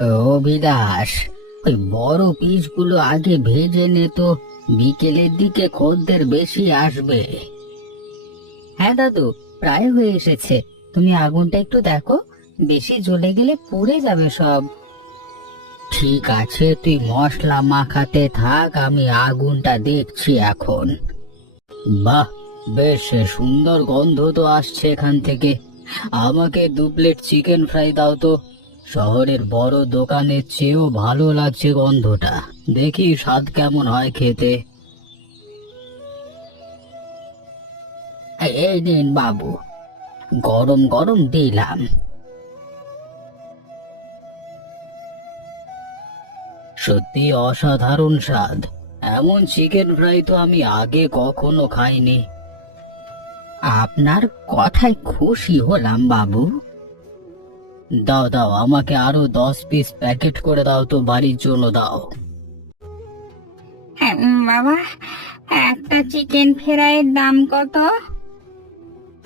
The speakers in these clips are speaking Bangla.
অভিলাষ, ওই বড় পিসগুলো আগে ভেজে নে তো, বিকেলের দিকে খদ্দের বেশি আসবে। হ্যাঁ দাদু, প্রায় হয়ে এসেছে। তুমি আগুনটা একটু দেখো, বেশি জ্বলে গেলে পুড়ে যাবে সব। ঠিক আছে, তুই মশলা মাখাতে থাক, আমি আগুনটা দেখছি এখন। বাহ, বেশ সুন্দর গন্ধ তো আসছে এখান থেকে। আমাকে 2 প্লেট চিকেন ফ্রাই দাও তো। শহরের বড় দোকানের চেয়েও ভালো লাগছে গন্ধটা। দেখি স্বাদ কেমন হয় খেতে। এই নিন বাবু, গরম গরম দিলাম। সত্যি অসাধারণ স্বাদ। এমন চিকেন ফ্রাই তো আমি আগে কখনো খাইনি। আপনার কথায় খুশি হলাম বাবু। দাও দাও, আমাকে আরো 10 পিস প্যাকেট করে দাও তো, বাড়ির জন্য দাও। হ্যাঁ বাবা, একটা চিকেন ফ্রাইয়ের দাম কত?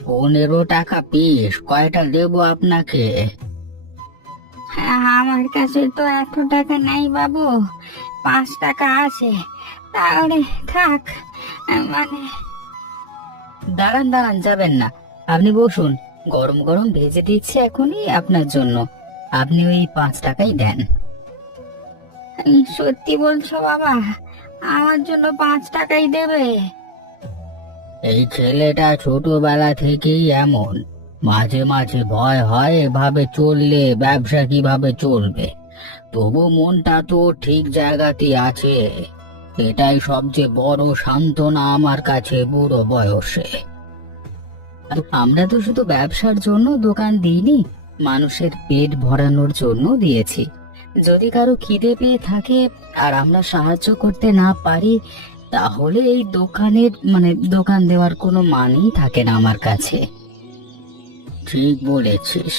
15 টাকা পিস। কয়টা দেবো আপনাকে? আমার কাছে তো এত টাকা নাই বাবু, 5 টাকা আছে। তাহলে থাক, মানে। দাঁড়ান দাঁড়ান, যাবেন না। আপনি বসুন, গরম গরম ভেজে দিচ্ছি এখনই আপনার জন্য। আপনি ওই 5 টাকাই দেন। সত্যি বলছো বাবা? আমার জন্য 5 টাকাই দেবে? এই ছেলেটা ছোটবেলা থেকেই এমন। মাঝে মাঝে ভয় হয় এভাবে চললে ব্যবসা কিভাবে চলবে। তবু মনটা তো ঠিক জায়গাতেই আছে। এটাই সবচেয়ে বড় সান্ত্বনা আমার কাছে বুড়ো বয়সে। আমরা তো শুধু ব্যবসার জন্য দোকান দিইনি, মানুষের পেট ভরানোর জন্য দিয়েছি। যদি কারো খিদে পেয়ে থাকে আর আমরা সাহায্য করতে না পারি, তাহলে এই দোকান দেওয়ার কোনো মানেই থাকে না আমার কাছে। ঠিক বলেছিস।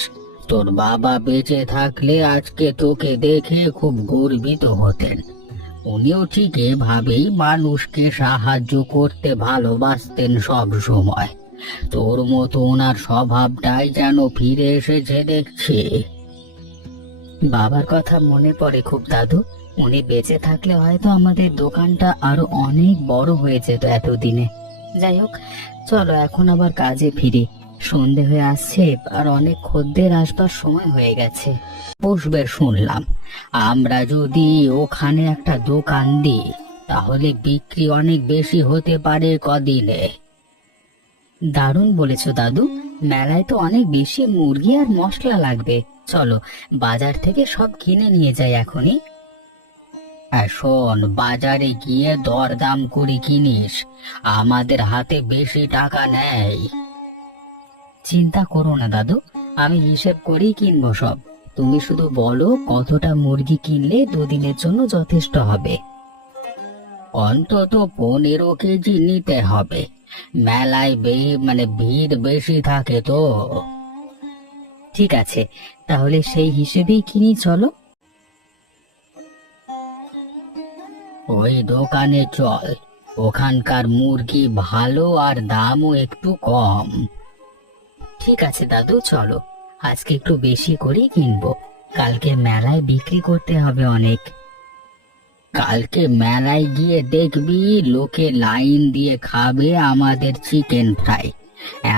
তোর বাবা বেঁচে থাকলে আজকে তোকে দেখে খুব গর্বিত হতেন। উনিও ঠিক এভাবেই মানুষকে সাহায্য করতে ভালোবাসতেন সব সময়। তোর মতো ওনার স্বভাবটাই যেন ফিরে এসেছে দেখছি। বাবার কথা মনে পড়ে খুব দাদু। উনি বেঁচে থাকলে হয়তো আমাদের দোকানটা আরো অনেক বড় হয়ে যেত এতদিনে। যাই হোক, চলো এখন আবার কাজে ফিরি। সন্ধে হয়ে আসছে আর অনেক খদ্দের আসবার সময় হয়ে গেছে। বসবে শুনলাম। আমরা যদি ওখানে একটা দোকান দিই, তাহলে বিক্রি অনেক বেশি হতে পারে কদিনে। দারুণ বলেছো দাদু। মেলায় তো অনেক বেশি মুরগি আর মশলা লাগবে। চলো, বাজার থেকে সব কিনে নিয়ে যাই এখনই। আর শোন, বাজারে গিয়ে দরদাম করে কিনিস। আমাদের হাতে বেশি টাকা নেই। চিন্তা করো না দাদু, আমি হিসেব করেই কিনবো সব। তুমি শুধু বলো কতটা মুরগি কিনলে 2 দিনের জন্য যথেষ্ট হবে। অন্তত 15 কেজি নিতে হবে। মেলায় ভিড় বেশি থাকে তো। ঠিক আছে, তাহলে সেই হিসেবেই কিনি, চলো। ওই দোকানে চল। ওখানকার মুরগি ভালো আর দামও একটু কম। ঠিক আছে দাদু, চলো। আজকে একটু বেশি করেই কিনবো। কালকে মেলায় বিক্রি করতে হবে অনেক। কালকে মেলায় গিয়ে দেখবি লোকে লাইন দিয়ে খাবে আমাদের চিকেন ফ্রাই।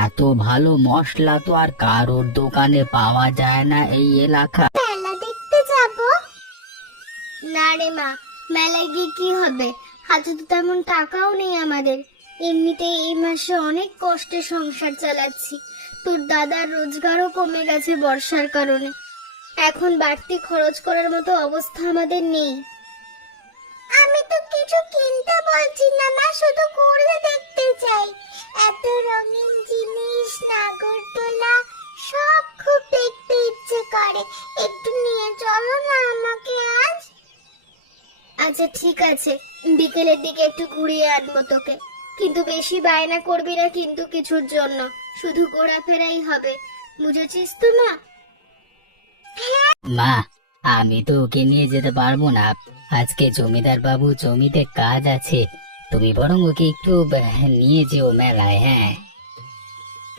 এত ভালো মশলা তো আর কারোর দোকানে পাওয়া যায় না এই এলাকা। মেলা দেখতে যাব? না রে মা, মেলায় গিয়ে কি হবে? হাতে তো তেমন টাকাও নেই আমাদের। এমনিতেই এই মাসে অনেক কষ্টে সংসার চালাচ্ছি। তোর দাদার রোজগারও কমে গেছে বর্ষার কারণে। এখন বাড়তি খরচ করার মতো অবস্থা আমাদের নেই। আমি তো কিছু কিনতে বলছি না মা, শুধু ঘুরে দেখতে চাই। এত রঙিন জিনিস, নাগরদোলা, সব খুব দেখতে ইচ্ছে করে। একটু নিয়ে চলো না আমাকে আজ। আচ্ছা ঠিক আছে, বিকেলের দিকে একটু ঘুরিয়ে আনবো তোকে। কিন্তু বেশি বায়না করবি না কিন্তু কিছুর জন্য, শুধু ঘোরাফেরাই হবে, বুঝেছিস তো মা? মা, আমি তো ওকে নিয়ে যেতে পারবো না। আজকে জমিদার বাবু জমিতে কাজ আছে। তুমি বরং ওকে একটু নিয়ে যেও মেলায়। হ্যাঁ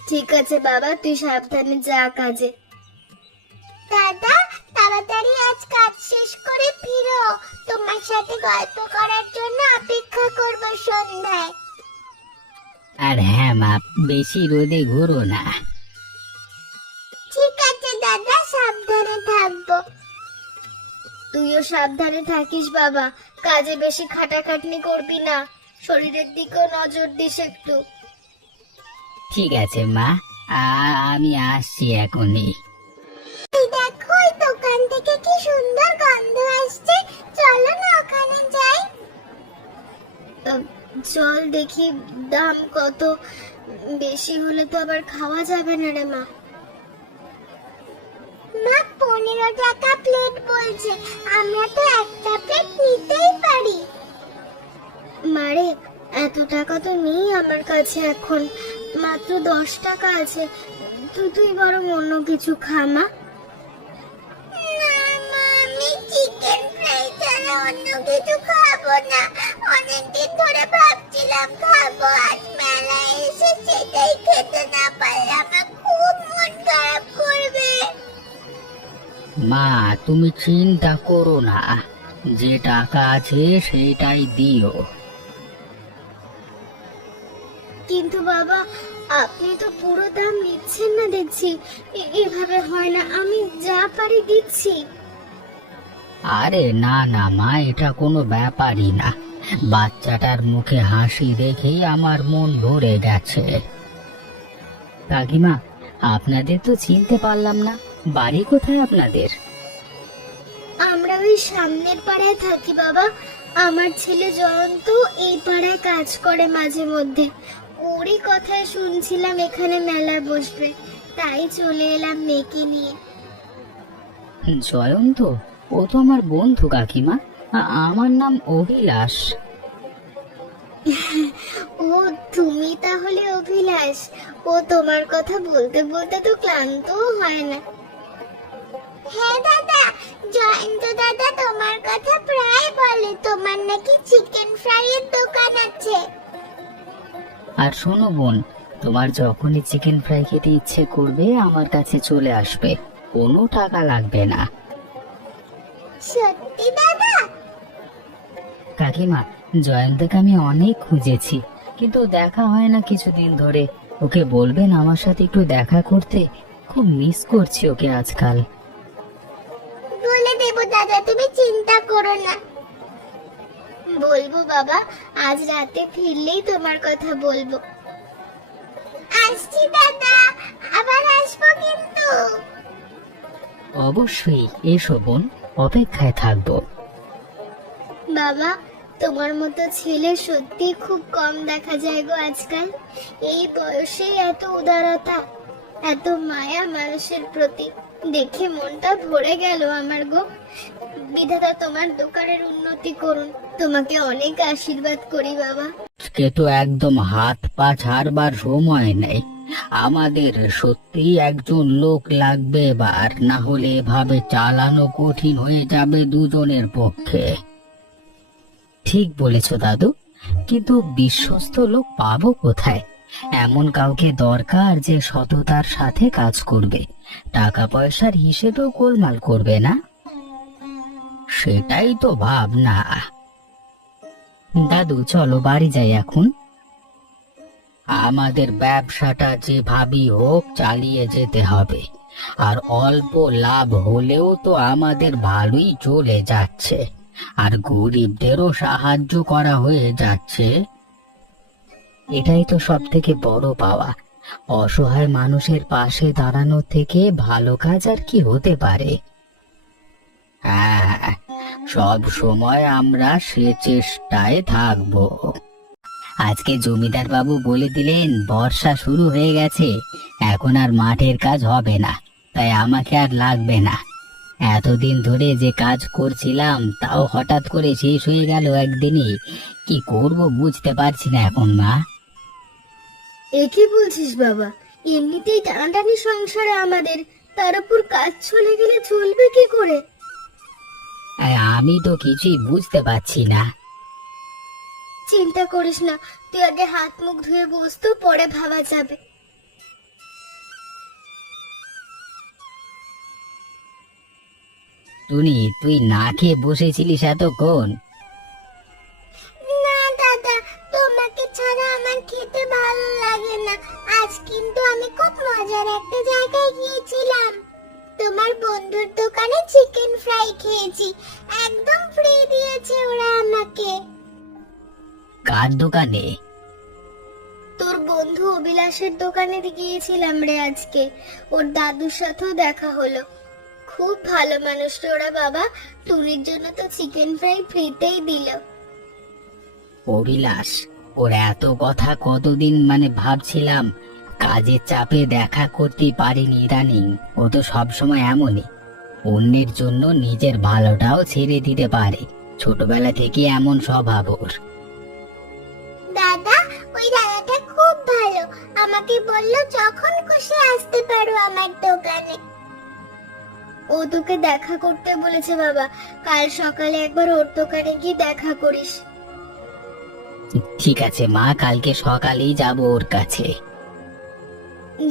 ঠিক আছে বাবা, তুই সাবধানে যা কাজে। দাদা, তাড়াতাড়ি আজ কাজ গল্প করার জন্য অপেক্ষা করব সন্ধ্যায়। আর হ্যাঁ মা, বেশি রোদে ঘুরো না। ঠিক আছে দাদা, সাবধানে থাকবো। তুইও সাবধানে থাকিস বাবা, কাজে বেশি খাটাখাটনি করবি না, শরীরের দিকেও নজর দিস একটু। ঠিক আছে মা, আমি আসছি এখনই। এই দেখো, ওই দোকান থেকে কি সুন্দর গন্ধ আসছে, চলো না ওখানে যাই। চল দেখি, দাম কত, বেশি হলে তো আবার খাওয়া যাবে না রে মা। মা 15 টাকা প্লেট বলছে, আমরা তো একটা প্লেট নিতেই পারি। মারে, এত টাকা তো নেই আমার কাছে এখন, মাত্র 10 টাকা আছে। তুই বরং অন্য কিছু খা মা। না মা, আমি চিকেন ফ্রাই ছাড়া অন্য কিছু খাবো না। অনেকদিন ধরে ভাবছিলাম খাবো, আজ মেলায় এসে সেটাই খেতে না পারলে আমার খুব মন খারাপ করবে। মা, তুমি চিন্তা করো না, যে টাকা আছে সেটাই দিও। কিন্তু বাবা, আপনি তো পুরো দাম নিচ্ছেন না দেখছি। এভাবে হয় না, আমি যা পারি দিচ্ছি। আরে না না মা, এটা কোনো ব্যাপারই না। বাচ্চাটার মুখে হাসি দেখেই আমার মন ভরে গেছে। কাকিমা, আপনাদের তো চিনতে পারলাম না, বাড়ি কোথায় আপনাদের? আমরা ওই সামনের পাড়ায় থাকি বাবা। আমার ছেলে জয়ন্ত এই পাড়ায় কাজ করে মাঝে মধ্যে। ওরই কথায় শুনছিলাম এখানে মেলা বসবে, তাই চলে এলাম মেয়েকে নিয়ে। জয়ন্ত? ও তো আমার বন্ধু কাকিমা, আমার নাম অভিলাষ। ও, তুমি তাহলে অভিলাষ? ও তোমার কথা বলতে বলতে তো ক্লান্তও হয় না। হ্যাঁ দাদা, জয়ন্ত দাদা তোমার কথা প্রায় বলে, তোমার নাকি চিকেন ফ্রাইয়ের দোকান আছে। আর শোনো বোন, তোমার যখনই চিকেন ফ্রাই খেতে ইচ্ছে করবে আমার কাছে চলে আসবে, কোনো টাকা লাগবে না। সত্যি দাদা? কাকিমা, জয়ন্তকে আমি অনেক খুঁজেছি, কিন্তু দেখা হয় না কিছুদিন ধরে। ওকে বলবেন আমার সাথে একটু দেখা করতে, খুব মিস করছি ওকে আজকাল। বলে দেব দাদা, তুমি চিন্তা করো না। বলবো বাবা, আজ রাতে ফিরলেই তোমার কথা বলবো। আসছি দাদা, আবার আসবো কিন্তু। অবশ্যই এসো বোন, অপেক্ষায় থাকবো। বাবা, তোমার মতো ছেলে সত্যি খুব কম দেখা যায় গো আজকাল। এই বয়সে এত উদারতা, এত মায়া মানুষের প্রতি, দেখে মনটা ভরে গেল আমার গো। বিধাতা তোমার দোকানের উন্নতি করুন, তোমাকে অনেক আশীর্বাদ করি বাবা। আজকে তো একদম হাত পা ছাড়বার সময় নেই, আমাদের সত্যি একজন লোক লাগবে এবার, না হলে এভাবে চালানো কঠিন হয়ে যাবে দুজনের পক্ষে। ঠিক বলেছ দাদু, কিন্তু বিশ্বস্ত লোক পাবো কোথায়? এমন কাউকে দরকার যে সততার সাথে কাজ করবে, টাকা পয়সার হিসেবেও গোলমাল করবে না। সেটাই তো ভাবনা। দাদু চলো বাড়ি যাই এখন। আমাদের ব্যবসাটা যেভাবেই হোক চালিয়ে যেতে হবে, আর অল্প লাভ হলেও তো আমাদের ভালোই চলে যাচ্ছে, আর গরিবদেরও সাহায্য করা হয়ে যাচ্ছে। এটাই তো সব থেকে বড় পাওয়া, অসহায় মানুষের পাশে দাঁড়ানোর থেকে ভালো কাজ আর কি হতে পারে। হ্যাঁ, সব সময় আমরা সে চেষ্টায় থাকবো। আজকে জমিদার বাবু বলে দিলেন বর্ষা শুরু হয়ে গেছে, এখন আর মাঠের কাজ হবে না, তাই আমাকে আর লাগবে না। এতদিন ধরে যে কাজ করছিলাম তাও হঠাৎ করে শেষ হয়ে গেল একদিনই, কি করব বুঝতে পারছি না এখন মা। এ কি বলছিস বাবা? এমনিতেই টানাটানি সংসারে আমাদের, তার উপর কাজ চলে গেলে চলবে কি করে? আমি তো কিছুই বুঝতে পারছি না। চিন্তা করিস না, তুই আগে হাত মুখ ধুয়ে বস তো, পরে ভাবা যাবে। টুনি, তুই না খেয়ে বসেছিলিস এতক্ষণ? ফ্রাই খেয়েছি, একদম ফ্রি দিয়েছে ওরা আমাকে। কার দোকানে? তোর বন্ধু অভিলাষের দোকানে গিয়েছিলাম রে আজকে, ওর দাদুর সাথেও দেখা হলো। খুব ভালো মানুষ রে ওরা বাবা, টুনির জন্য তো চিকেন ফ্রাই ফ্রিতেই দিল। অভিলাষ, ওর এত কথা কতদিন ভাবছিলাম, কাজের চাপে দেখা করতে পারিনি ইদানিং। ও তো সবসময় এমনই, অন্যের জন্য নিজের ভালোটাও ছেড়ে দিতে পারে। ছোটবেলা থেকে এমন স্বভাব ওর। দাদা, ওই দাদাটা খুব ভালো, আমাকে বললো যখন খুশি আসতে পারো আমার দোকানে। ও তোকে দেখা করতে বলেছে বাবা, কাল সকালে একবার ওর দোকানে গিয়ে দেখা করিস। ঠিক আছে মা, কালকে সকালেই যাব ওর কাছে।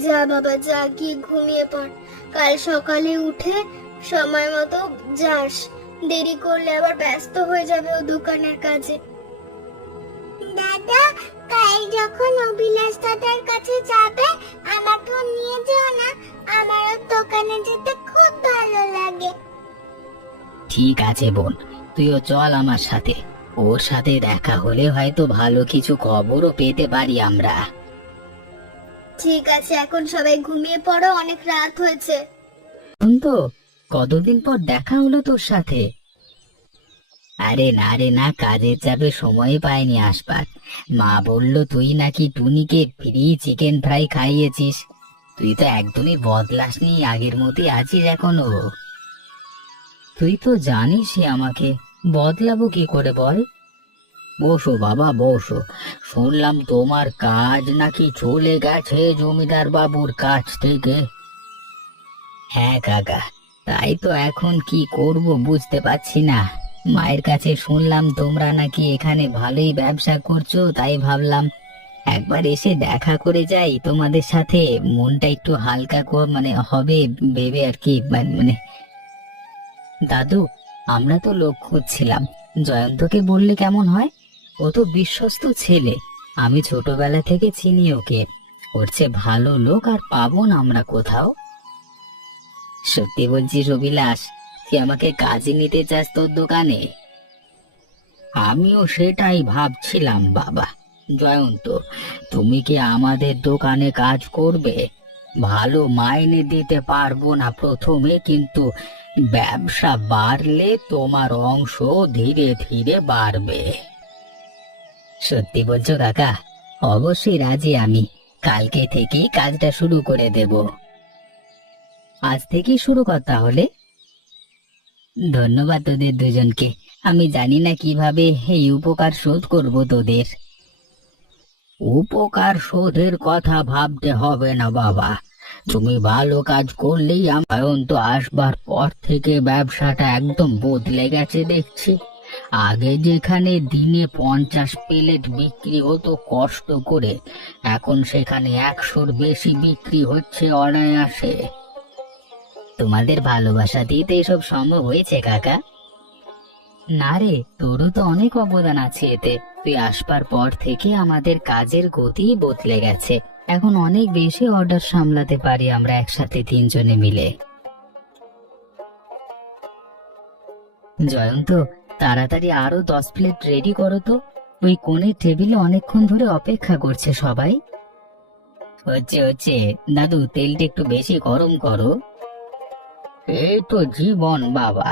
যা বাবা যা, গিয়ে ঘুমিয়ে পড়, কাল সকালে উঠে সময় মতো যাস, দেরি করলে আবার ব্যস্ত হয়ে যাবে ও দোকানের কাজে। দাদা, কাল যখন অভিলাষ দাদার কাছে যাবে আমাকেও নিয়ে যেও না, আমার দোকানে যেতে খুব ভালো লাগে। ঠিক আছে বোন, তুইও চল আমার সাথে। ওর সাথে দেখা হলে হয়তো ভালো কিছু খবরও পেতে পারি আমরা। ঠিক আছে, এখন সবাই ঘুমিয়ে পড়ো, অনেক রাত হয়েছে। তো কতদিন পর দেখা হলো তোর সাথে। আরে না রে না, কাজের চাপে সময় পাইনি আসবার। মা বলল তুই নাকি টুনিকে ফ্রি চিকেন ফ্রাই খাইয়েছিস। তুই তো একদমই বদলাসনি, আগের মতোই আছিস এখনো। তুই তো জানিসই আমাকে, বদলাবো কি করে বল। বসো বাবা বসো, শুনলাম তোমার কাজ নাকি চলে গেছে জমিদার বাবুর কাছ থেকে। হ্যাঁ কাকা, তাই তো এখন কি করব বুঝতে পারছি না। মায়ের কাছে শুনলাম তোমরা নাকি এখানে ভালোই ব্যবসা করছো, তাই ভাবলাম একবার এসে দেখা করে যাই তোমাদের সাথে, মনটা একটু হালকা হবে ভেবে আর কি। দাদু, আমরা তো লোক খুঁজছিলাম, জয়ন্তকে বললে কেমন হয়? ও তো বিশ্বস্ত ছেলে, আমি ছোটবেলা থেকে চিনি ওকে। ওর চেয়ে ভালো লোক আর পাবো না আমরা কোথাও। সত্যি বলছিস অভিলাষ, তুই আমাকে কাজে নিতে চাস তোর দোকানে? আমিও সেটাই ভাবছিলাম বাবা। জয়ন্ত, তুমি কি আমাদের দোকানে কাজ করবে? ভালো মাইনে দিতে পারবো না প্রথমে, কিন্তু ব্যবসা বাড়লে তোমার অংশ ধীরে ধীরে বাড়বে। সত্যি বলছো কাকা? অবশ্যই রাজি আমি, কালকে থেকেই কাজটা শুরু করে দেব। আজ থেকেই শুরু কর তাহলে। ধন্যবাদ তোদের দুজনকে, আমি জানি না কিভাবে এই উপকার শোধ করব তোদের। উপকার শোধের কথা ভাবতে হবে না বাবা, তুমি ভালো কাজ করলেই। আমার তো আসবার পর থেকে ব্যবসাটা একদম বদলে গেছে দেখছি। আগে যেখানে দিনে 50 প্লেট বিক্রি হতো কষ্ট করে, এখন সেখানে 100-র বেশি বিক্রি হচ্ছে অনায়াসে। তোমাদের ভালোবাসা দিয়ে তো এসব সম্ভব হয়েছে কাকা। না রে, তোরও তো অনেক অবদান আছে এতে। তুই আসবার পর থেকে আমাদের কাজের গতি বদলে গেছে, এখন অনেক বেশি অর্ডার সামলাতে পারি আমরা একসাথে 3 জনে মিলে। জয়ন্ত, তাড়াতাড়ি আরো 10 প্লেট রেডি করো তো, ওই কোণের টেবিলে অনেকক্ষণ ধরে অপেক্ষা করছে সবাই। হচ্ছে হচ্ছে, দাদু তেলটা একটু বেশি গরম করো। এই তো জীবন বাবা,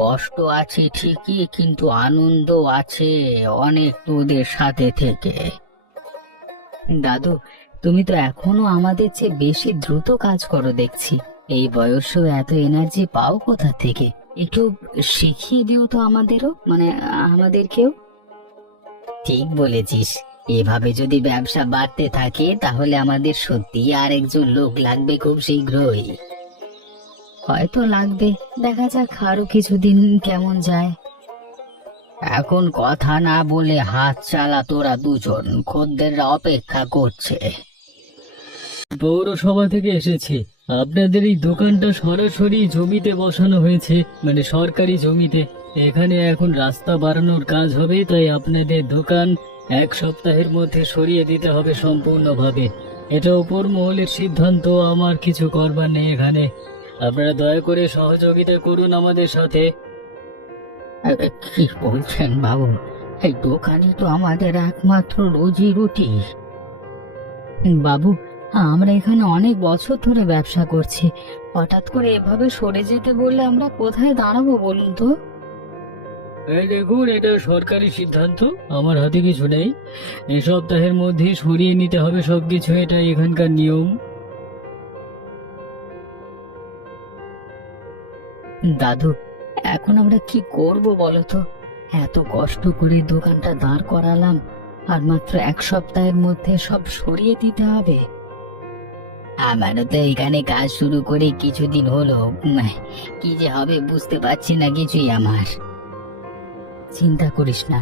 কষ্ট আছে ঠিকই, কিন্তু আনন্দ আছে অনেক তোদের সাথে থেকে। দাদু, তুমি তো এখনো আমাদের চেয়ে বেশি দ্রুত কাজ করো দেখছি। এই বয়সেও এত এনার্জি পাও কোথা থেকে? একটু শিখিয়ে দিও তো আমাদেরও, আমাদেরকেও। ঠিক বলেছিস, এভাবে যদি ব্যবসা বাড়তে থাকে তাহলে আমাদের সত্যি আরেকজন লোক লাগবে খুব শীঘ্রই। হয়তো লাগবে, দেখা যাক আরো কিছুদিন কেমন যায়। এখন কথা না বলে হাত চালা, তোরা দুজন, খদ্দেররা অপেক্ষা করছে। পৌরসভা থেকে এসেছি। আপনাদের এই দোকানটা সরাসরি জমিতে বসানো হয়েছে, সরকারি জমিতে। এখানে এখন রাস্তা বাড়ানোর কাজ হবে, তাই আপনাদের দোকান 1 সপ্তাহের মধ্যে সরিয়ে দিতে হবে সম্পূর্ণভাবে। এটা উপর মহলের সিদ্ধান্ত, আমার কিছু করবার নেই এখানে। আপনারা দয়া করে সহযোগিতা করুন আমাদের সাথে। কি বলছেন বাবু? এই দোকানই তো আমাদের একমাত্র রুজি রুটি। বাবু, আমরা এখানে অনেক বছর ধরে ব্যবসা করছি, হঠাৎ করে এভাবে সরে যেতে বললে আমরা কোথায় দাঁড়াবো বলুন তো? এই দেখুন, এটা সরকারি সিদ্ধান্ত, আমার হাতে কিছু নেই। এই সপ্তাহের মধ্যে সরিয়ে নিতে হবে সবকিছু, এটা এখানকার নিয়ম। দাদু, এখন আমরা কি করব বলো তো? এত কষ্ট করে দোকানটা দাঁড় করালাম, আর মাত্র এক সপ্তাহের মধ্যে সব সরিয়ে দিতে হবে। আমারও তো এখানে কাজ শুরু করে কিছুদিন হলো, কি যে হবে বুঝতে পারছি না কিছুই আমার। চিন্তা করিস না,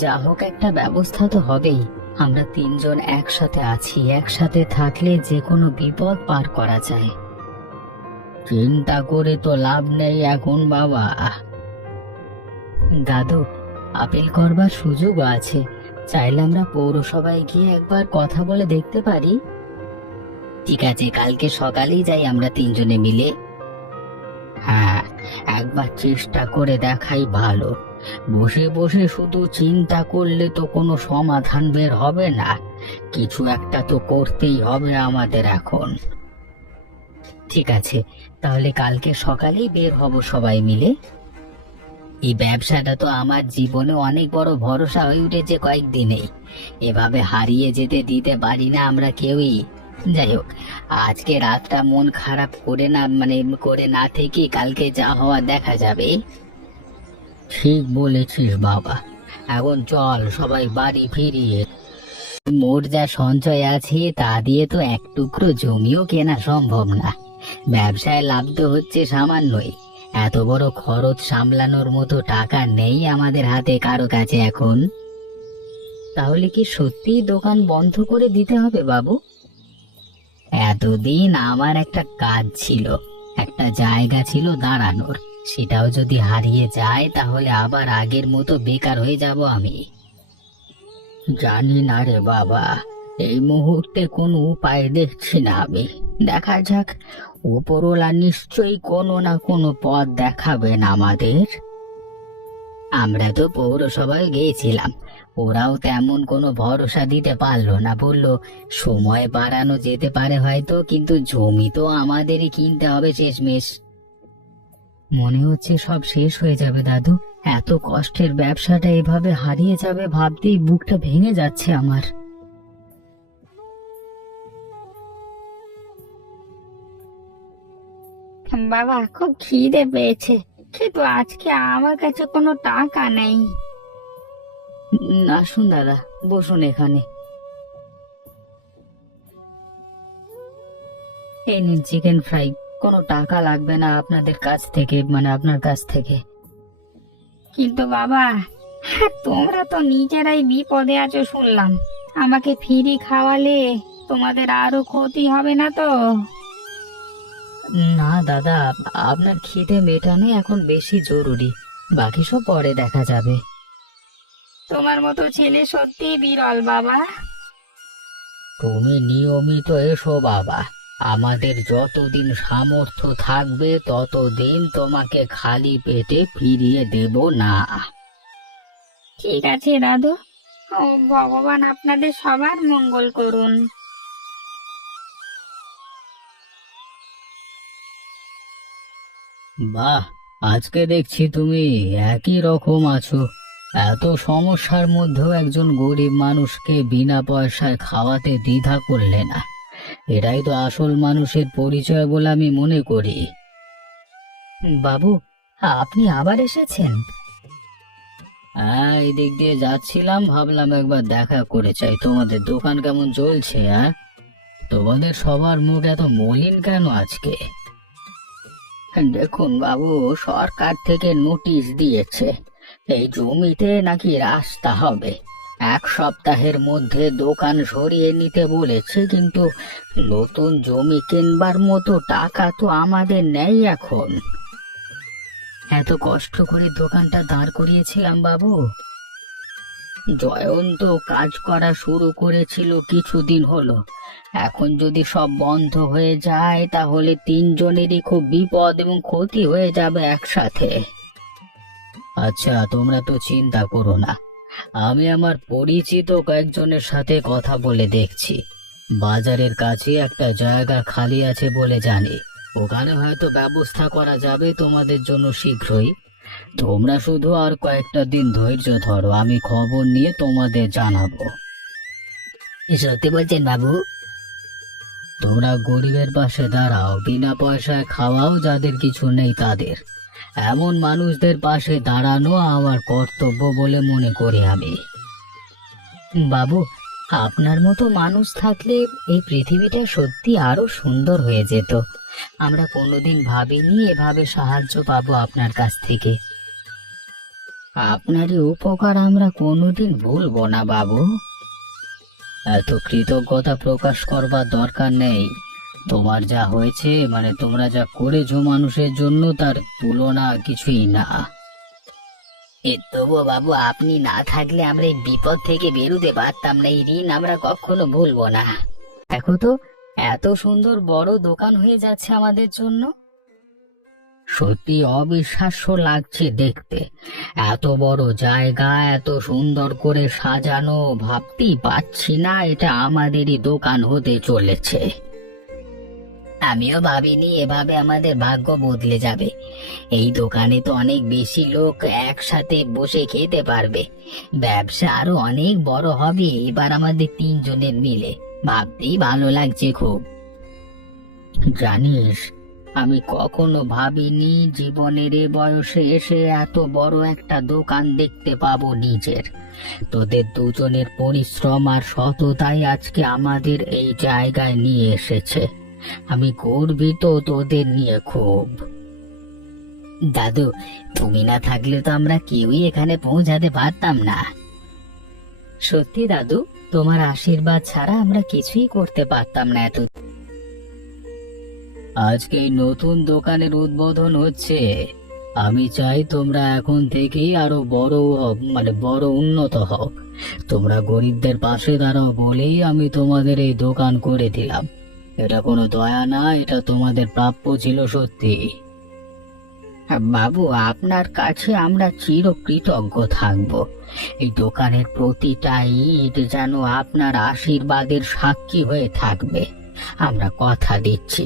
যা হোক একটা ব্যবস্থা তো হবেই। আমরা তিনজন একসাথে আছি, একসাথে থাকলে যে কোনো বিপদ পার করা যায়। চিন্তা করে তো লাভ নেই এখন বাবা। দাদু, আপিল করবার সুযোগও আছে, চাইলে আমরা পৌরসভায় গিয়ে একবার কথা বলে দেখতে পারি। ঠিক আছে, কালকে সকালেই যাই আমরা তিনজনে মিলে। হ্যাঁ, একবার চেষ্টা করে দেখাই ভালো। বসে বসে শুধু চিন্তা করলে তো কোনো সমাধান বের হবে না, কিছু একটা তো করতেই হবে আমাদের এখন। ঠিক আছে, তাহলে কালকে সকালেই বের হব সবাই মিলে। এই ব্যবসাটা তো আমার জীবনে অনেক বড় ভরসা হয়ে উঠেছে কয়েকদিনেই, এভাবে হারিয়ে যেতে দিতে পারি না আমরা কেউই। যাই হোক, আজকে রাতটা মন খারাপ করে না থেকে কালকে যা হওয়া দেখা যাবে। ঠিক বলেছিস বাবা, এখন চল সবাই বাড়ি ফিরিয়ে। মোর যা সঞ্চয় আছে তা দিয়ে তো এক টুকরো জমিও কেনা সম্ভব না। ব্যবসায় লাভ তো হচ্ছে সামান্যই, এত বড় খরচ সামলানোর মতো টাকা নেই আমাদের হাতে কারো কাছে এখন। তাহলে কি সত্যি দোকান বন্ধ করে দিতে হবে বাবু? এতদিন আমার একটা কাজ ছিল, একটা জায়গা ছিল দাঁড়ানোর, সেটাও যদি হারিয়ে যায় তাহলে আবার আগের মতো বেকার হয়ে যাব আমি। জানি না রে বাবা, এই মুহূর্তে কোনো উপায় দেখছি না আমি। দেখা যাক, উপরওয়ালা নিশ্চয়ই কোনো না কোনো পথ দেখাবেন আমাদের। আমরা তো পৌরসভায় গিয়েছিলাম, ওরাও তেমন কোনো ভরসা দিতে পারলো না, বললো সময় বাড়ানো যেতে পারে হয়তো, কিন্তু জমি তো আমাদেরই কিনতে হবে শেষমেশ। মনে হচ্ছে সব শেষ হয়ে যাবে দাদু, এত কষ্টের ব্যবসাটা এভাবে হারিয়ে যাবে ভাবতেই বুকটা ভেঙে যাচ্ছে আমার। বাবা, খুব খিদে পেয়েছে, কিন্তু আজকে আমার কাছে কোনো টাকা নেই। আসুন দাদা, বসুন এখানে। এই নিন চিকেন ফ্রাই, কোনো টাকা লাগবে না আপনাদের কাছ থেকে, আপনার কাছ থেকে। কিন্তু বাবা, তোমরা তো নিজেরাই বিপদে আছো শুনলাম, আমাকে ফ্রি খাওয়ালে তোমাদের আরো ক্ষতি হবে না তো? না দাদা, আপনার খিদে মেটানোই এখন বেশি জরুরি, বাকি সব পরে দেখা যাবে। তোমার মতো ছেলে সত্যি বিরল বাবা। তুমি নিয়মিত এসো বাবা, আমাদের যতদিন সামর্থ্য থাকবে ততদিন তোমাকে খালি পেটে ফিরিয়ে দেব না। ঠিক আছে দাদু, ও ভগবান আপনাদের সবার মঙ্গল করুন। বাহ, আজকে দেখছি তুমি একই রকম আছো। এত সমস্যার মধ্যেও একজন গরিব মানুষকে বিনা পয়সায় খাওয়াতে দ্বিধা করলে না, এটাই তো আসল মানুষের পরিচয় বলে আমি মনে করি। বাবু, আপনি আবার এসেছেন? হ্যাঁ, এই দিক দিয়ে যাচ্ছিলাম, ভাবলাম একবার দেখা করে চাই, তোমাদের দোকান কেমন চলছে। হ্যাঁ, তোমাদের সবার মুখ এত মলিন কেন আজকে? দেখুন বাবু, সরকার থেকে নোটিশ দিয়েছে, এই জমিতে নাকি রাস্তা হবে, এক সপ্তাহের মধ্যে দোকান সরিয়ে নিতে বলেছে, কিন্তু নতুন জমি কিনবার মতো টাকা তো আমাদের নেই এখন। এত কষ্ট করে দোকানটা দাঁড় করিয়েছিলাম বাবু, জয়ন্ত কাজ করা শুরু করেছিল কিছুদিন হলো, এখন যদি সব বন্ধ হয়ে যায় তাহলে তিনজনেরই খুব বিপদ এবং ক্ষতি হয়ে যাবে একসাথে। আচ্ছা, তোমরা তো চিন্তা করো না, আমি আমার পরিচিত কয়েকজনের সাথে কথা বলে দেখছি। বাজারের কাছে একটা জায়গা খালি আছে বলে জানি, ওখানে হয়তো ব্যবস্থা করা যাবে তোমাদের জন্য শীঘ্রই। তোমরা শুধু আর কয়েকটা দিন ধৈর্য ধরো, আমি খবর নিয়ে তোমাদের জানাবো। সত্যি বলছেন বাবু? তোমরা গরিবের পাশে দাঁড়াও, বিনা পয়সায় খাওয়াও যাদের কিছু নেই তাদের। এমন মানুষদের পাশে দাঁড়ানো আমার কর্তব্য বলে মনে করি আমি। বাবু, আপনার মতো মানুষ থাকলে এই পৃথিবীটা সত্যি আরো সুন্দর হয়ে যেত। আমরা কোনোদিন ভাবিনি এভাবে সাহায্য পাবো আপনার কাছ থেকে। আপনারই উপকার আমরা কোনোদিন ভুলবো না বাবু। এত কৃতজ্ঞতা প্রকাশ করবার দরকার নেই। তোমার যা হয়েছে, তোমরা যা করেছো মানুষের জন্য, তার তুলনা কিছুই না। তবুও বাবু, আপনি না থাকলে আমরা এই বিপদ থেকে বেরোতে পারতাম না। এই ঋণ আমরা কখনো ভুলবো না। দেখো তো, এত সুন্দর বড় দোকান হয়ে যাচ্ছে আমাদের জন্য। সত্যি অবিশ্বাস্য লাগছে দেখতে। এত বড় জায়গা, এত সুন্দর করে সাজানো, ভাবতেই পারছি না এটা আমাদেরই দোকান হতে চলেছে। আমিও ভাবিনি এভাবে আমাদের ভাগ্য বদলে যাবে। এই দোকানে তো অনেক বেশি লোক একসাথে বসে খেতে পারবে, ব্যবসা আরো অনেক বড় হবে এবার আমাদের তিনজনের মিলে। ভাবতেই ভালো লাগছে খুব। জানিস, আমি কখনো ভাবিনি জীবনের এ বয়সে এসে এত বড় একটা দোকান দেখতে পাবো নিজের। তোদের দুজনের পরিশ্রম আর সততাই আজকে আমাদের এই জায়গায় নিয়ে এসেছে। আমি গর্বিত তোদের নিয়ে খুব। দাদু, তুমি না থাকলে তো আমরা কেউই এখানে পৌঁছাতে পারতাম না। সত্যি দাদু, তোমার আশীর্বাদ ছাড়া আমরা কিছুই করতে পারতাম না। এত আজকে এই নতুন দোকানের উদ্বোধন হচ্ছে। আমি চাই তোমরা এখন থেকেই আরো বড় উন্নত হও। তোমরা গরিবদের পাশে দাঁড়াও বলেই আমি তোমাদের এই দোকান করে দিলাম। এটা কোনো দয়া না, এটা তোমাদের প্রাপ্য ছিল সত্যি। বাবু, আপনার কাছে আমরা চিরকৃতজ্ঞ থাকব। এই দোকানের প্রতিটা ইট যেন আপনার আশীর্বাদের সাক্ষী হয়ে থাকবে। আমরা কথা দিচ্ছি,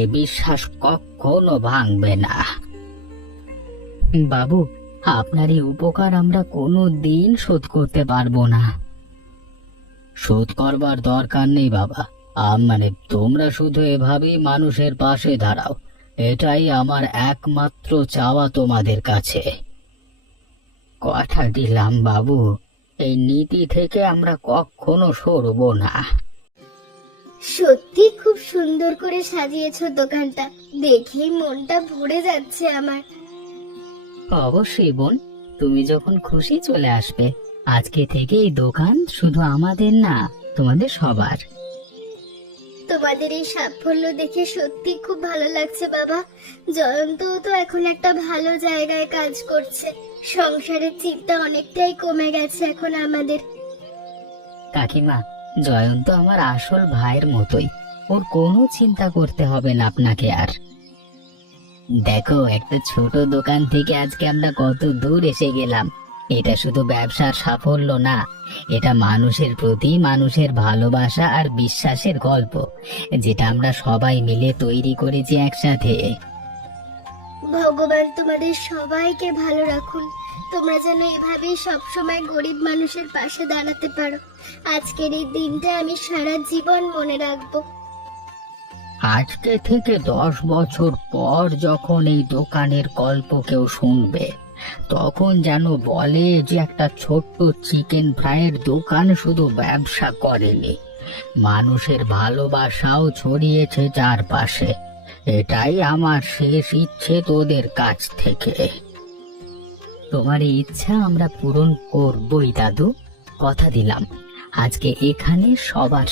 এ বিশ্বাস কখনো ভাঙবে না। বাবু, আপনার এই উপকার আমরা কোনো দিন শোধ করতে পারবো না। শোধ করবার দরকার নেই বাবা। তোমরা শুধু এভাবেই মানুষের পাশে দাঁড়াও, এটাই আমার একমাত্র চাওয়া তোমাদের কাছে। কথা দিলাম বাবু, এই নীতি থেকে আমরা কখনো সরবো না। সত্যি খুব সুন্দর করে সাজিয়েছো দোকানটা, দেখেই মনটা ভরে যাচ্ছে আমার। অবশ্যই বোন, তুমি যখন খুশি চলে আসবে। আজকে থেকে এই দোকান শুধু আমাদের না, তোমাদের সবার। তোমাদের এই সাফল্য দেখে সত্যি খুব ভালো লাগছে বাবা। জয়ন্ত তো এখন একটা ভালো জায়গায় কাজ করছে, সংসারের চিন্তা অনেকটাই কমে গেছে এখন আমাদের। কাকিমা, জয়ন্ত আমার আসল ভাইয়ের মতোই, ওর কোনো চিন্তা করতে হবে না আপনাকে আর। দেখো, একটা ছোট দোকান থেকে আজকে আমরা কত দূর এসে গেলাম। এটা শুধু ব্যবসার সাফল্য না, এটা মানুষের প্রতি মানুষের ভালোবাসা আর বিশ্বাসের গল্প, যেটা আমরা সবাই মিলে তৈরি করেছি একসাথে। ভগবান তোমাদের সবাইকে ভালো রাখুন। তোমরা যেন এভাবেই সবসময় গরিব মানুষের পাশে দাঁড়াতে পারো। আজকের এই দিনটা আমি সারা জীবন মনে রাখবো। আজকে থেকে 10 বছর পর যখন এই দোকানের গল্প কেউ শুনবে, তখন যেন বলে যে একটা ছোট্ট চিকেন ফ্রাইয়ের দোকান শুধু ব্যবসা করেনি, মানুষের ভালোবাসাও ছড়িয়েছে চারপাশে। এটাই আমার শেষ ইচ্ছে তোদের কাছ থেকে। তোমার এই ইচ্ছা আমরা পূরণ করবই দাদু, কথা দিলাম। আজকে এখানে সবার